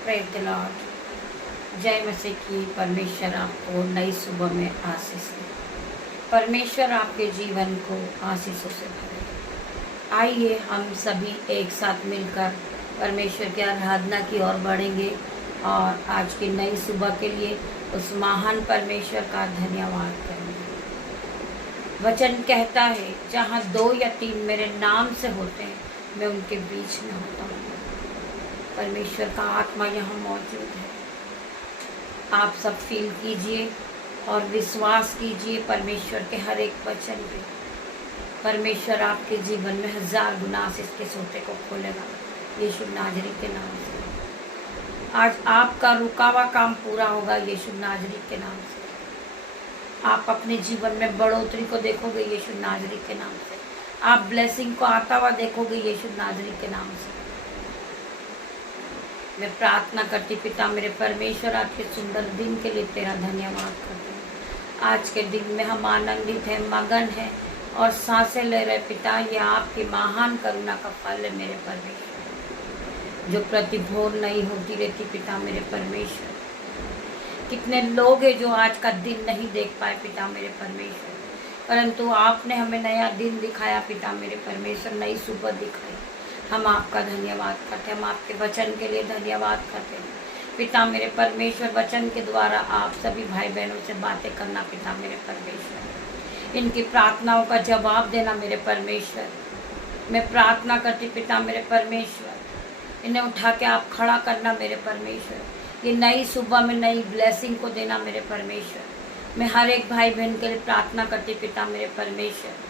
Praise the Lord. जय मसीह की। परमेश्वर आपको नई सुबह में आशीष दे। परमेश्वर आपके जीवन को आशीषों से भरे। आइए हम सभी एक साथ मिलकर परमेश्वर की आराधना की ओर बढ़ेंगे और आज की नई सुबह के लिए उस महान परमेश्वर का धन्यवाद करेंगे। वचन कहता है, जहाँ 2 या 3 मेरे नाम से होते हैं, मैं उनके बीच में होता हूँ। परमेश्वर का आत्मा यहाँ मौजूद है। आप सब फील कीजिए और विश्वास कीजिए परमेश्वर के हर एक वचन पे। परमेश्वर आपके जीवन में 1000 गुना आशीष के सोते को खोलेगा यीशु नाजरी के नाम से। आज आपका रुका हुआ काम पूरा होगा यीशु नाजरी के नाम से। आप अपने जीवन में बढ़ोतरी को देखोगे यीशु नाजरी के नाम से। आप ब्लेसिंग को आता हुआ देखोगे यीशु नाजरी के नाम से। मैं प्रार्थना करती, पिता मेरे परमेश्वर, आज के सुंदर दिन के लिए तेरा धन्यवाद करती हूँ। आज के दिन में हम आनंदित हैं, मगन हैं और सांसें ले रहे। पिता, ये आपकी महान करुणा का फल है मेरे परमेश्वर, जो प्रतिभोर नहीं होती रहती। पिता मेरे परमेश्वर, कितने लोग हैं जो आज का दिन नहीं देख पाए पिता मेरे परमेश्वर, परंतु आपने हमें नया दिन दिखाया पिता मेरे परमेश्वर, नई सुबह दिखाई। हम आपका धन्यवाद करते हैं। हम आपके वचन के लिए धन्यवाद करते हैं पिता मेरे परमेश्वर। वचन के द्वारा आप सभी भाई बहनों से बातें करना पिता मेरे परमेश्वर, इनकी प्रार्थनाओं का जवाब देना मेरे परमेश्वर। मैं प्रार्थना करती पिता मेरे परमेश्वर, इन्हें उठा के आप खड़ा करना मेरे परमेश्वर। ये नई सुबह में नई ब्लेसिंग को देना मेरे परमेश्वर। मैं हर एक भाई बहन के लिए प्रार्थना करती पिता मेरे परमेश्वर।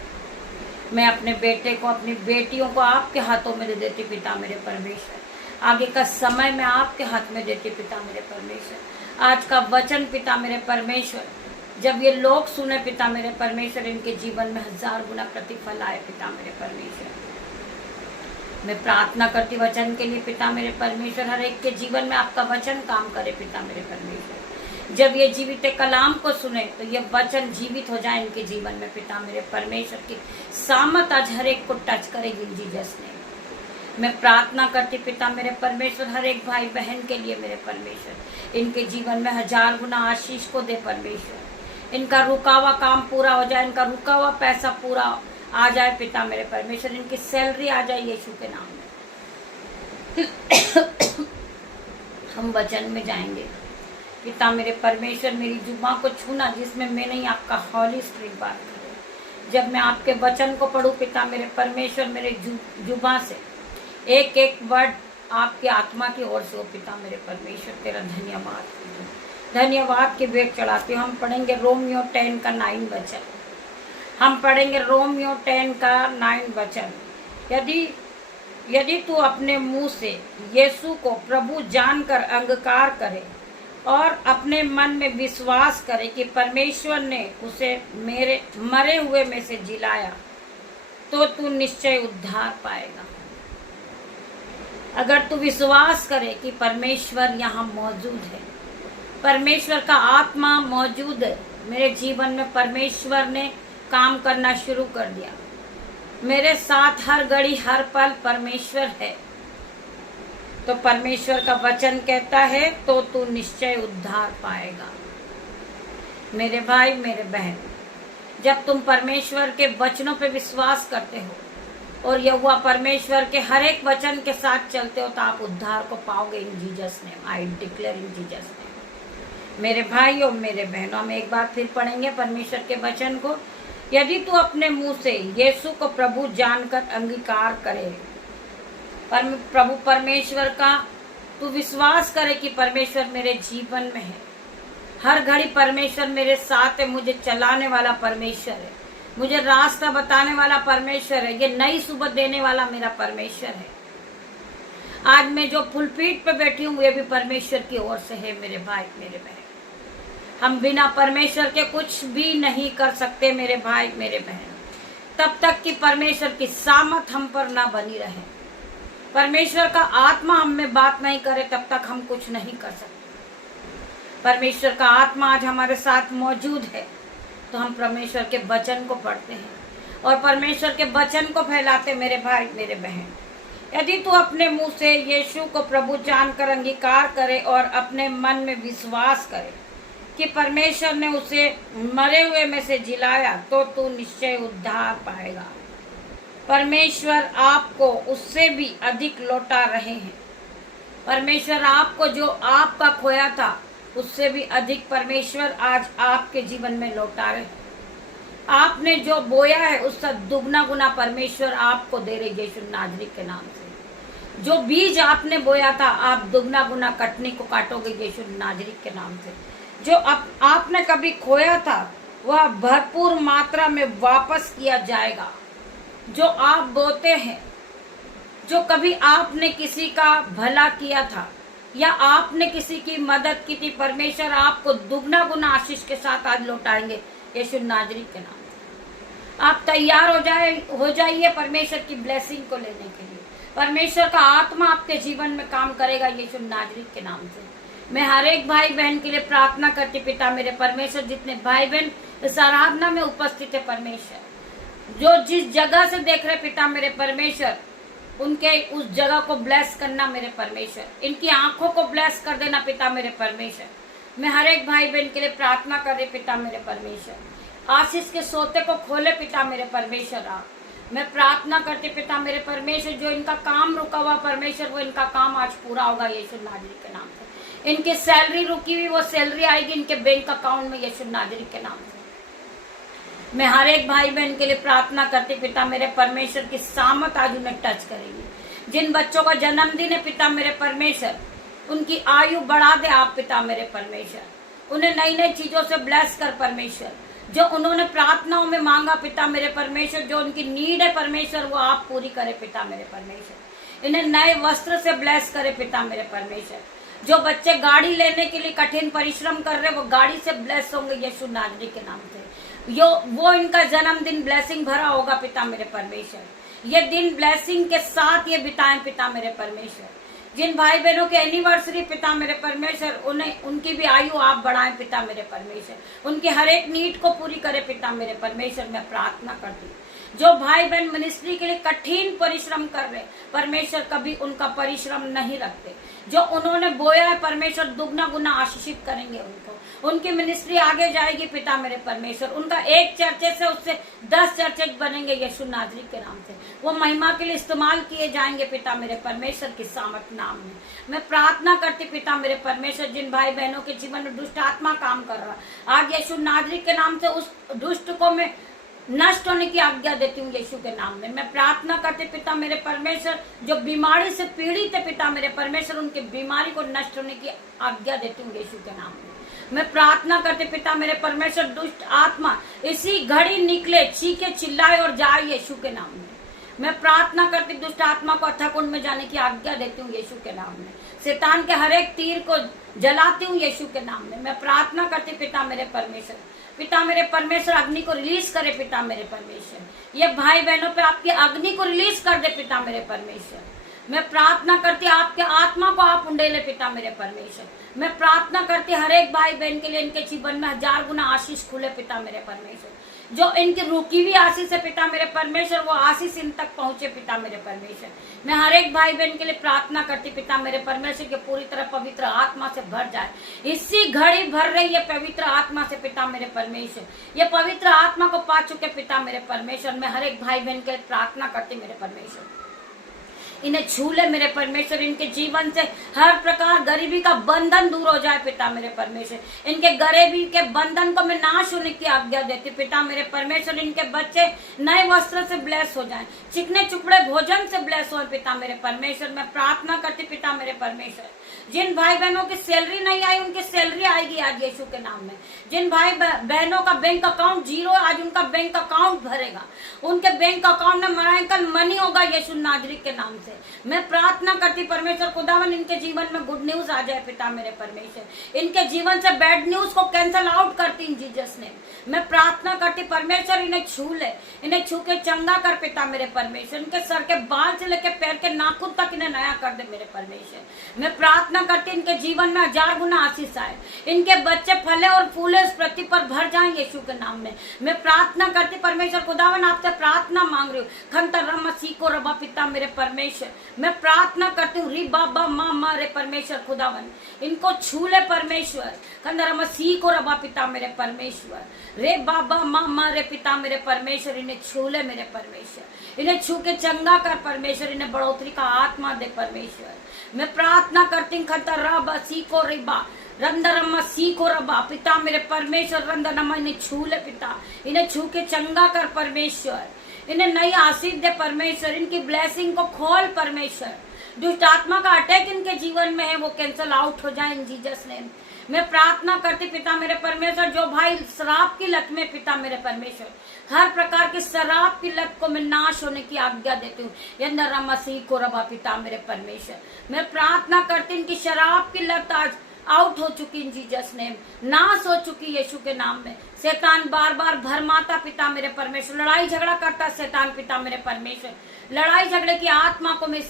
मैं अपने बेटे को, अपनी बेटियों को आपके हाथों में दे देती पिता मेरे परमेश्वर। आगे का समय मैं आपके हाथ में देती पिता मेरे परमेश्वर। आज का वचन पिता मेरे परमेश्वर, जब ये लोग सुने पिता मेरे परमेश्वर, इनके जीवन में 1000 गुना प्रतिफल आए पिता मेरे परमेश्वर। मैं प्रार्थना करती वचन के लिए पिता मेरे परमेश्वर, हर एक के जीवन में आपका वचन काम करे पिता मेरे परमेश्वर। जब ये जीवित कलाम को सुने तो ये वचन जीवित हो जाए इनके जीवन में पिता मेरे परमेश्वर। की सामत आज हर एक को टच करेगी जीसस ने। मैं प्रार्थना करती पिता मेरे परमेश्वर, हर एक भाई बहन के लिए मेरे परमेश्वर, इनके जीवन में 1000 गुना आशीष को दे परमेश्वर। इनका रुका हुआ काम पूरा हो जाए, इनका रुका हुआ पैसा पूरा आ जाए पिता मेरे परमेश्वर। इनकी सैलरी आ जाए यीशु के नाम में। हम वचन में जाएंगे पिता मेरे परमेश्वर। मेरी जुबान को छूना जिसमें मैं नहीं, आपका हॉली स्पिरिट बात करे। जब मैं आपके वचन को पढ़ूं पिता मेरे परमेश्वर, मेरे जुबान से एक एक वर्ड आपकी आत्मा की ओर से हो पिता मेरे परमेश्वर। तेरा धन्यवाद के भेंट चढ़ाते हो। हम पढ़ेंगे रोमियो 10 का 9 वचन। हम पढ़ेंगे रोमियो 10 का 9 वचन। यदि तू अपने मुंह से यीशु को प्रभु जानकर अंगीकार करे और अपने मन में विश्वास करे कि परमेश्वर ने उसे मेरे मरे हुए में से जिलाया, तो तू निश्चय उद्धार पाएगा। अगर तू विश्वास करे कि परमेश्वर यहाँ मौजूद है, परमेश्वर का आत्मा मौजूद है मेरे जीवन में, परमेश्वर ने काम करना शुरू कर दिया मेरे साथ, हर घड़ी हर पल परमेश्वर है, तो परमेश्वर का वचन कहता है तो तू निश्चय उद्धार पाएगा। मेरे भाई मेरे बहन, जब तुम परमेश्वर के वचनों पे विश्वास करते हो और यहोवा परमेश्वर के हर एक वचन के साथ चलते हो, तो आप उद्धार को पाओगे इन Jesus name. I declare in Jesus name. मेरे भाई और मेरे बहनों, हम एक बार फिर पढ़ेंगे परमेश्वर के वचन को। यदि तू अपने मुंह से यीशु को प्रभु जानकर अंगीकार करे, प्रभु परमेश्वर का तू विश्वास करे कि परमेश्वर मेरे जीवन में है, हर घड़ी परमेश्वर मेरे साथ है, मुझे चलाने वाला परमेश्वर है, मुझे रास्ता बताने वाला परमेश्वर है, ये नई सुबह देने वाला मेरा परमेश्वर है। आज मैं जो पुलपीठ पे बैठी हूँ ये भी परमेश्वर की ओर से है मेरे भाई मेरे बहन। हम बिना परमेश्वर के कुछ भी नहीं कर सकते मेरे भाई मेरे बहन, तब तक कि परमेश्वर की सामर्थ हम पर ना बनी रहे, परमेश्वर का आत्मा हम में बात नहीं करे, तब तक हम कुछ नहीं कर सकते। परमेश्वर का आत्मा आज हमारे साथ मौजूद है, तो हम परमेश्वर के वचन को पढ़ते हैं और परमेश्वर के वचन को फैलाते मेरे भाई मेरे बहन। यदि तू अपने मुंह से यीशु को प्रभु जानकर अंगीकार करे और अपने मन में विश्वास करे कि परमेश्वर ने उसे मरे हुए में से जिलाया, तो तू निश्चय उद्धार पाएगा। परमेश्वर आपको उससे भी अधिक लौटा रहे हैं। परमेश्वर आपको जो आपका खोया था उससे भी अधिक परमेश्वर आज आपके जीवन में लौटा रहे हैं। आपने जो बोया है उसका दुगना गुना परमेश्वर आपको दे रहे यीशु नाजरी के नाम से। जो बीज आपने बोया था आप दुगना गुना कटनी को काटोगे यीशु नाजरी के नाम से। जो आपने कभी खोया था वह भरपूर मात्रा में वापस किया जाएगा। जो आप बोते हैं, जो कभी आपने किसी का भला किया था या आपने किसी की मदद की थी, परमेश्वर आपको दुगना गुना आशीष के साथ आज लौटाएंगे यीशु नाजरी के नाम से। आप तैयार हो जाइए परमेश्वर की ब्लेसिंग को लेने के लिए। परमेश्वर का आत्मा आपके जीवन में काम करेगा यीशु नाजरी के नाम से। मैं हर एक भाई बहन के लिए प्रार्थना करती पिता मेरे परमेश्वर, जितने भाई बहन इस आराधना में उपस्थित है परमेश्वर, जो जिस जगह से देख रहे पिता मेरे परमेश्वर, उनके उस जगह को ब्लेस करना मेरे परमेश्वर। इनकी आंखों को ब्लेस कर देना पिता मेरे परमेश्वर। मैं हर एक भाई बहन के लिए प्रार्थना कर रही पिता मेरे परमेश्वर। आशीष के सोते को खोले पिता मेरे परमेश्वर। आप मैं प्रार्थना करती पिता मेरे परमेश्वर, जो इनका काम रुका हुआ परमेश्वर, वो इनका काम आज पूरा होगा यीशु नाजरी के नाम से। इनकी सैलरी रुकी हुई वो सैलरी आएगी इनके बैंक अकाउंट में यीशु नाजरी के नाम से। मैं हर एक भाई बहन के लिए प्रार्थना करती पिता मेरे परमेश्वर की सामत आज उन्हें टच करेगी। जिन बच्चों का जन्मदिन है पिता मेरे परमेश्वर, उनकी आयु बढ़ा दे आप पिता मेरे परमेश्वर। उन्हें नई नई चीजों से ब्लेस कर परमेश्वर। जो उन्होंने प्रार्थनाओं में मांगा पिता मेरे परमेश्वर, जो उनकी नीड है परमेश्वर, वो आप पूरी करे पिता मेरे परमेश्वर। इन्हें नए वस्त्र से ब्लेस करे पिता मेरे परमेश्वर। जो बच्चे गाड़ी लेने के लिए कठिन परिश्रम कर रहे, वो गाड़ी से ब्लेस होंगे यीशु नाजरी के नाम से। वो इनका जन्मदिन ब्लेसिंग भरा होगा पिता मेरे परमेश्वर। ये दिन ब्लेसिंग के साथ ये बिताएं पिता मेरे परमेश्वर। जिन भाई बहनों की एनिवर्सरी पिता मेरे परमेश्वर, उन्हें उनकी भी आयु आप बढ़ाएं पिता मेरे परमेश्वर। उनके हर एक नीड को पूरी करे पिता मेरे परमेश्वर। मैं प्रार्थना करती हूँ जो भाई बहन मिनिस्ट्री के लिए कठिन परिश्रम कर रहे, परमेश्वर कभी उनका परिश्रम नहीं रखते। जो उन्होंने बोया है परमेश्वर दुगना गुना आशीषित करेंगे उनको। उनकी मिनिस्ट्री आगे जाएगी पिता मेरे परमेश्वर। उनका एक चर्चे से उससे 10 चर्चे बनेंगे यीशु नाजरी के नाम से। वो महिमा के लिए इस्तेमाल किए जाएंगे पिता मेरे परमेश्वर की सामर्थ नाम में। मैं प्रार्थना करती पिता मेरे परमेश्वर, जिन भाई बहनों के जीवन में दुष्ट आत्मा काम कर रहा, आज यीशु नाजरी के नाम से उस दुष्ट को मैं नष्ट होने की आज्ञा देती हूँ यीशु के नाम में। मैं प्रार्थना करती पिता मेरे परमेश्वर, जो बीमारी से पीड़ित है पिता मेरे परमेश्वर, उनकी बीमारी को नष्ट होने की आज्ञा देती हूँ यीशु के नाम में। मैं प्रार्थना करते पिता मेरे परमेश्वर, दुष्ट आत्मा इसी घड़ी निकले, चीखे चिल्लाए और जाए यीशु के नाम में। मैं प्रार्थना करती दुष्ट आत्मा को अथाह कुंड में जाने की आज्ञा देती हूँ यीशु के नाम में। शैतान के हर एक तीर को जलाती हूँ यीशु के नाम में। मैं प्रार्थना करती पिता मेरे परमेश्वर, पिता मेरे परमेश्वर अग्नि को रिलीज करे पिता मेरे परमेश्वर। ये भाई बहनों पे आपकी अग्नि को रिलीज कर दे पिता मेरे परमेश्वर। मैं प्रार्थना करती आपके आत्मा को आप उंडेले पिता मेरे परमेश्वर। मैं प्रार्थना करती हर एक भाई बहन के लिए, इनके जीवन में 1000 गुना आशीष खुले पिता मेरे परमेश्वर। जो इनकी रुकी हुई आशीष है पिता मेरे परमेश्वर, वो आशीष इन तक पहुंचे पिता मेरे परमेश्वर। मैं हर एक भाई बहन के लिए प्रार्थना करती पिता मेरे परमेश्वर के पूरी तरह पवित्र आत्मा से भर जाए। इसी घड़ी भर रही है पवित्र आत्मा से पिता मेरे परमेश्वर। ये पवित्र आत्मा को पा चुके पिता मेरे परमेश्वर। मैं हर एक भाई बहन के लिए प्रार्थना करती मेरे परमेश्वर, इन्हें छू ले मेरे परमेश्वर। इनके जीवन से हर प्रकार गरीबी का बंधन दूर हो जाए पिता मेरे परमेश्वर। इनके गरीबी के बंधन को मैं नाश होने की आज्ञा देती पिता मेरे परमेश्वर। इनके बच्चे नए वस्त्र से ब्लेस हो जाएं, चिकने चुपड़े भोजन से ब्लेस हो पिता मेरे परमेश्वर। मैं प्रार्थना करती पिता मेरे परमेश्वर, जिन भाई बहनों की सैलरी नहीं आई उनकी सैलरी आएगी आज यीशु के नाम में। जिन भाई बहनों का बैंक अकाउंट जीरो, आज उनका बैंक अकाउंट भरेगा। उनके बैंक अकाउंट में मराइकल मनी होगा यीशु नाजरी के नाम से। मैं प्रार्थना करती परमेश्वर खुदावन, इनके जीवन में गुड न्यूज आ जाए पिता मेरे परमेश्वर। इनके जीवन से बैड न्यूज को कैंसल आउट करती इन जीसस ने। मैं प्रार्थना करती परमेश्वर, इन्हें छू ले, इन्हें छू के चंगा कर पिता मेरे परमेश्वर। इनके सर के बाल से लेकर पैर के नाखून तक इन्हें नया कर दे मेरे परमेश्वर। मैं प्रार्थना करती इनके जीवन में 1000 गुना आशीष आए। इनके बच्चे फले और फूले इस पृथ्वी पर भर जाएं यीशु के नाम में। मैं प्रार्थना करती परमेश्वर खुदावन, आपसे प्रार्थना मांग रही हूँ। खंतर रम सीको रबा पिता मेरे परमेश्वर। परमेश्वर। मैं प्रार्थना करती हूँ री बाबा माँ रे परमेश्वर खुदावन, इनको छू ले परमेश्वर। कंदर मसीह को रबा पिता मेरे परमेश्वर, रे बाबा माँ रे पिता मेरे परमेश्वर, इन्हें छू ले मेरे परमेश्वर। इन्हें छू के चंगा कर परमेश्वर, इन्हें बढ़ोतरी का आत्मा दे परमेश्वर। मैं प्रार्थना करती हूँ खतर रबा सी को रिबा रंदरमा सी को रबा पिता मेरे परमेश्वर, रंदरमा इन्हें छू ले पिता, इन्हें छू के चंगा कर परमेश्वर। इन्हें नई आशीष दे परमेश्वर, इनकी ब्लेसिंग को खोल परमेश्वर। दुष्ट आत्मा का अटैक इनके जीवन में है वो कैंसल आउट हो जाए इन जीसस नेम। मैं प्रार्थना करती पिता मेरे परमेश्वर, जो भाई शराब की लत में पिता मेरे परमेश्वर, हर प्रकार की शराब की लत को मैं नाश होने की आज्ञा देती हूँ यंदर मसीह को रबा पिता मेरे परमेश्वर। मैं प्रार्थना करती इनकी शराब की लत आज आउट हो चुकी इन जीसस नेम, नाश हो चुकी यीशु के नाम में। शैतान बार बार भरमाता पिता मेरे परमेश्वर, लड़ाई झगड़ा करता शैतान पिता मेरे परमेश्वर। लड़ाई झगड़े की आत्मा को मैं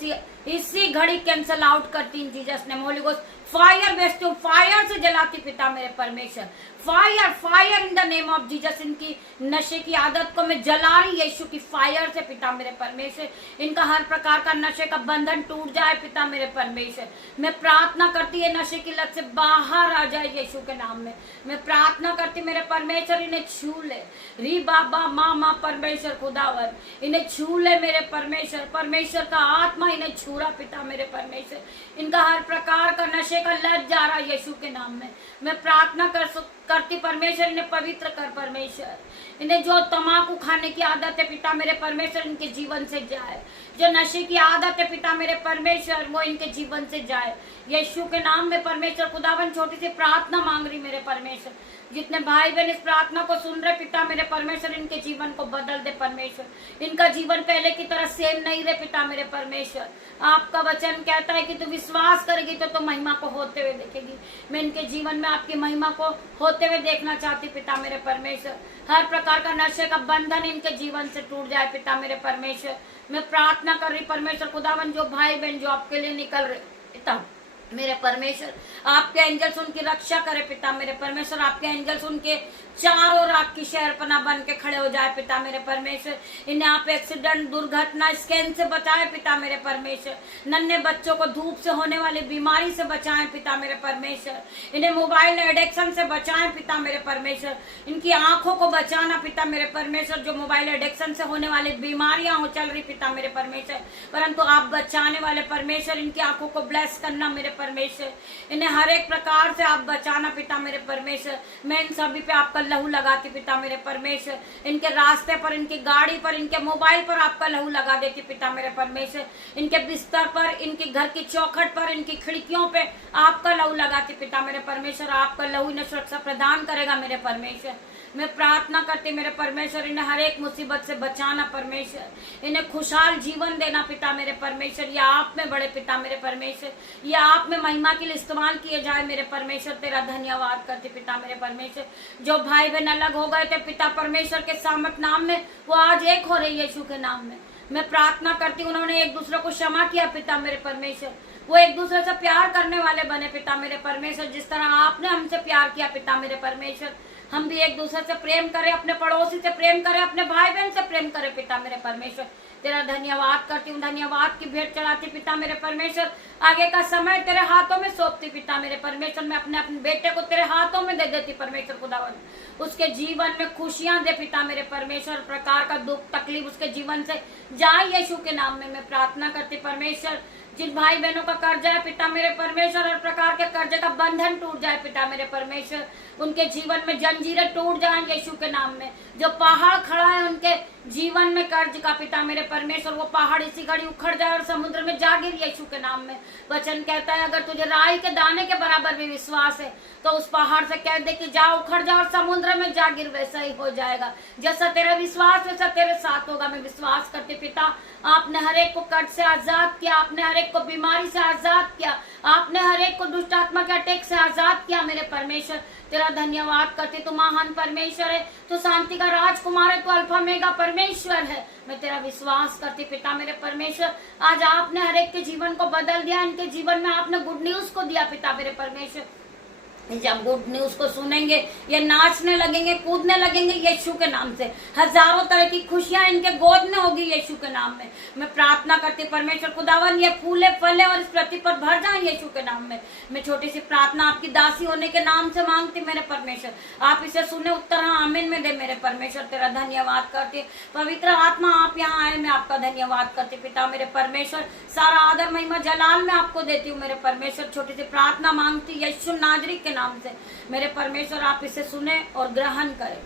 इसी घड़ी कैंसल आउट करती इन Jesus name. Holi ghost fire भेजती हूँ, फायर से जलाती पिता मेरे परमेश्वर। Fire fire in the name of Jesus. इनकी नशे की आदत को मैं जला रही यीशु की फायर से पिता मेरे परमेश्वर। इनका हर प्रकार का नशे का बंधन टूट जाए पिता मेरे परमेश्वर। मैं प्रार्थना करती है नशे की लत से बाहर आ जाए यीशु के नाम में। मैं प्रार्थना करती मेरे परमेश्वर, इन्हें छू ले री बाबा माँ परमेश्वर खुदावर, इन्हें छू ले मेरे परमेश्वर। परमेश्वर का आत्मा इन्हें छू रहा पिता मेरे परमेश्वर। इनका हर प्रकार का नशे का लत जा रहा यीशु के नाम में। मैं प्रार्थना करती परमेश्वर, इन्हें पवित्र कर परमेश्वर। इन्हें जो तम्बाकू खाने की आदत है पिता मेरे परमेश्वर इनके जीवन से जाए। जो नशे की आदत है पिता मेरे परमेश्वर वो इनके जीवन से जाए यीशु के नाम में। परमेश्वर खुदावन छोटी सी प्रार्थना मांग रही मेरे परमेश्वर। जितने भाई बहन इस प्रार्थना को सुन रहे पिता मेरे परमेश्वर, इनके जीवन को बदल दे परमेश्वर। इनका जीवन पहले की तरह सेम नहीं रहे पिता मेरे परमेश्वर। आपका वचन कहता है कि तू विश्वास करेगी तो महिमा को होते हुए देखेगी। मैं इनके जीवन में आपकी महिमा को होते हुए देखना चाहती पिता मेरे परमेश्वर। हर प्रकार का नशे का बंधन इनके जीवन से टूट जाए पिता मेरे परमेश्वर। मैं प्रार्थना कर रही परमेश्वर खुदावन, जो भाई बहन जो आपके लिए निकल रहे पिता मेरे परमेश्वर, आपके एंजल्स उनकी रक्षा करे पिता मेरे परमेश्वर। आपके एंजल्स उनके चारों ओर आपकी शहरपना बन के खड़े हो जाए पिता मेरे परमेश्वर। इन्हें आप एक्सीडेंट दुर्घटना स्कैन से बचाए पिता मेरे परमेश्वर। नन्हे बच्चों को धूप से होने वाली बीमारी से बचाएं पिता मेरे परमेश्वर। इन्हें मोबाइल एडिक्शन से बचाएं पिता मेरे परमेश्वर। इनकी आंखों को बचाना पिता मेरे परमेश्वर। जो मोबाइल एडिक्शन से होने वाली बीमारियां हो चल रही पिता मेरे परमेश्वर, परंतु आप बचाने वाले परमेश्वर। इनकी आंखों को ब्लेस करना मेरे परमेश्वर। इन्हें हर एक प्रकार से आप बचाना पिता मेरे परमेश्वर। मैं इन सभी पे आपका लहू लगाती पिता मेरे परमेश्वर। इनके रास्ते पर, इनकी गाड़ी पर, इनके मोबाइल पर आपका लहू लगा देती पिता मेरे परमेश्वर। इनके बिस्तर पर, इनके घर की चौखट पर, इनकी खिड़कियों पे आपका लहू लगाती पिता मेरे परमेश्वर। आपका लहू इन्हें सुरक्षा प्रदान करेगा मेरे परमेश्वर। मैं प्रार्थना करती मेरे परमेश्वर, इन्हें हर एक मुसीबत से बचाना परमेश्वर। इन्हें खुशहाल जीवन देना पिता मेरे परमेश्वर। या आप में बड़े पिता मेरे परमेश्वर, या आप में महिमा के लिए इस्तेमाल किए जाए मेरे परमेश्वर। तेरा धन्यवाद करते पिता मेरे परमेश्वर। जो भाई बहन अलग हो गए थे पिता परमेश्वर के सामर्थ नाम में, वो आज एक हो रही यीशु के नाम में। मैं प्रार्थना करती हूँ उन्होंने एक दूसरे को क्षमा किया पिता मेरे परमेश्वर। वो एक दूसरे से प्यार करने वाले बने पिता मेरे परमेश्वर। जिस तरह आपने हमसे प्यार किया पिता मेरे परमेश्वर, हम भी एक दूसरे से प्रेम करें, अपने पड़ोसी से प्रेम करें, अपने भाई बहन से प्रेम करें पिता मेरे परमेश्वर। तेरा धन्यवाद करती हूँ, धन्यवाद की भेंट चढ़ाती पिता मेरे परमेश्वर। आगे का समय तेरे हाथों में सौंपती पिता मेरे परमेश्वर। मैं अपने बेटे को तेरे हाथों में दे देती परमेश्वर खुदावन। उसके जीवन में खुशियां दे पिता मेरे परमेश्वर। प्रकार का दुख तकलीफ उसके जीवन से जाए यीशु के नाम में मैं प्रार्थना करती परमेश्वर। जिन भाई बहनों का कर्जा है पिता मेरे परमेश्वर, हर प्रकार के कर्जे का बंधन टूट जाए पिता मेरे परमेश्वर। उनके जीवन में जंजीरें टूट जाएं यीशु के नाम में। जो पहाड़ खड़ा है उनके जीवन में कर्ज का पिता मेरे परमेश्वर, वो पहाड़ इसी घड़ी उखड़ जाए और समुद्र में जा गिर यीशु के नाम में। वचन कहता है अगर तुझे राई के दाने के बराबर भी विश्वास है तो उस पहाड़ से कह दे कि जा उखड़ जा और समुद्र में जा गिर, वैसा ही हो जाएगा। जैसा तेरा विश्वास वैसा तेरे साथ होगा। मैं विश्वास करती पिता, आपने हर एक को कर्ज से आजाद किया, आपने हर एक को बीमारी से आजाद किया, आपने हर एक को दुष्ट आत्मा के अटैक से आजाद किया मेरे परमेश्वर। तेरा धन्यवाद करती, तू महान परमेश्वर है, तू शांति का राजकुमार है, तू अल्फा मेगा परमेश्वर है। मैं तेरा विश्वास करती पिता मेरे परमेश्वर। आज आपने हर एक के जीवन को बदल दिया, इनके जीवन में आपने गुड न्यूज को दिया पिता मेरे परमेश्वर। जब गुड न्यूज को सुनेंगे ये नाचने लगेंगे, कूदने लगेंगे यीशु के नाम से। हजारों तरह की खुशियां इनके गोद में होगी यीशु के नाम में। मैं प्रार्थना करती परमेश्वर खुदावन ये फूले फले और इस पृथ्वी पर भर जाए यीशु के नाम में। मैं छोटी सी प्रार्थना आपकी दासी होने के नाम से मांगती मेरे परमेश्वर, आप इसे सुने, उत्तर हाँ आमीन में दे मेरे परमेश्वर। तेरा धन्यवाद करती पवित्र आत्मा, आप यहाँ आए, मैं आपका धन्यवाद करती पिता मेरे परमेश्वर। सारा आदर महिमा जलाल मैं आपको देती हूँ मेरे परमेश्वर। छोटी सी प्रार्थना मांगती यीशु नाजरी के नाम से मेरे परमेश्वर, आप इसे सुने और ग्रहण करें।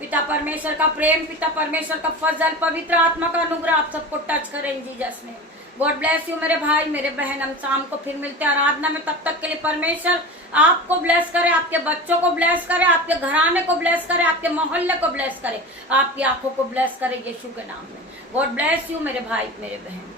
पिता परमेश्वर का प्रेम, पिता परमेश्वर का फजल, पवित्र आत्मा का अनुग्रह आप सबको टच करें इन Jesus name. God bless you मेरे भाई मेरे बहन। हम शाम को फिर मिलते हैं आराधना में, तब तक के लिए परमेश्वर आपको ब्लेस करे, आपके बच्चों को ब्लेस करे, आपके घराने को ब्लेस करे, आपके मोहल्ले को ब्लेस करे, आपकी आंखों को ब्लेस करे यीशु के नाम में। गॉड ब्लेस यू मेरे भाई मेरे बहन।